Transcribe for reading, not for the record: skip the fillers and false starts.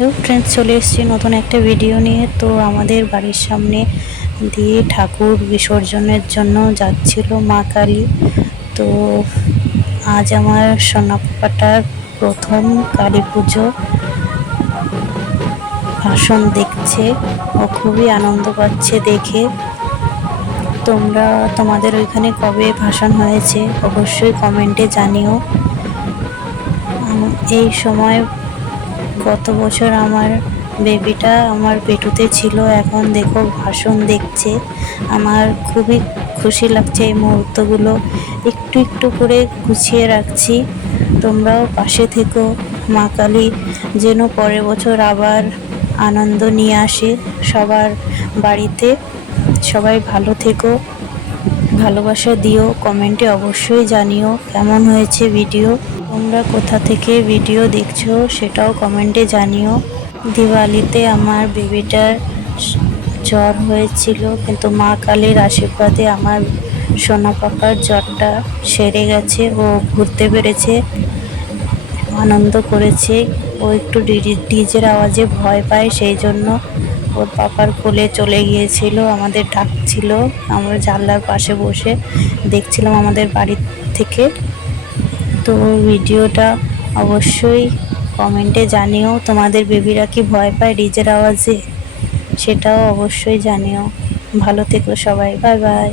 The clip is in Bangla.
হ্যালো ফ্রেন্ডস, চলে এসেছি নতুন একটা ভিডিও নিয়ে। তো আমাদের বাড়ির সামনে দিয়ে ঠাকুর বিসর্জনের জন্য যাচ্ছিল মা কালী। তো আজ আমার সোনাপাপাটার প্রথম কালী পুজো ভাষণ দেখছে। ও খুবই আনন্দ পাচ্ছে দেখে। তোমরা তোমাদের ওইখানে কবে ভাষণ হয়েছে অবশ্যই কমেন্টে জানিও। এই সময় গত বছর আমার বেবিটা আমার পেটুতে ছিল, এখন দেখো ভাষণ দেখছে। আমার খুবই খুশি লাগছে এই মুহূর্তগুলো। একটু একটু করে গুছিয়ে রাখছি, তোমরাও পাশে থেকো। মা কালী যেন পরের বছর আবার আনন্দ নিয়ে আসে সবার বাড়িতে। সবাই ভালো থেকো, ভালোবাসা দিও। কমেন্টে অবশ্যই জানিও কেমন হয়েছে ভিডিও। তোমরা কোথা থেকে ভিডিও দেখছো সেটাও কমেন্টে জানিও। দিওয়ালিতে আমার বেবিটার জ্বর হয়েছিল, কিন্তু মা কালীর আশীর্বাদে আমার সোনা পাপার জ্বরটা সেরে গেছে। ও ঘুরতে পেরেছে, আনন্দ করেছে। ও একটু ডিজের আওয়াজে ভয় পায়, সেই জন্য ওর পাপার কোলে চলে গিয়েছিল। আমাদের ডাকছিল, আমরা জানলার পাশে বসে দেখছিলাম আমাদের বাড়ি থেকে। তো ভিডিওটা অবশ্যই কমেন্টে জানিও, তোমাদের বেবিরা কি ভয় পায় ডিজের আওয়াজে, সেটাও অবশ্যই জানিও। ভালো থেকো সবাই, বাই বাই।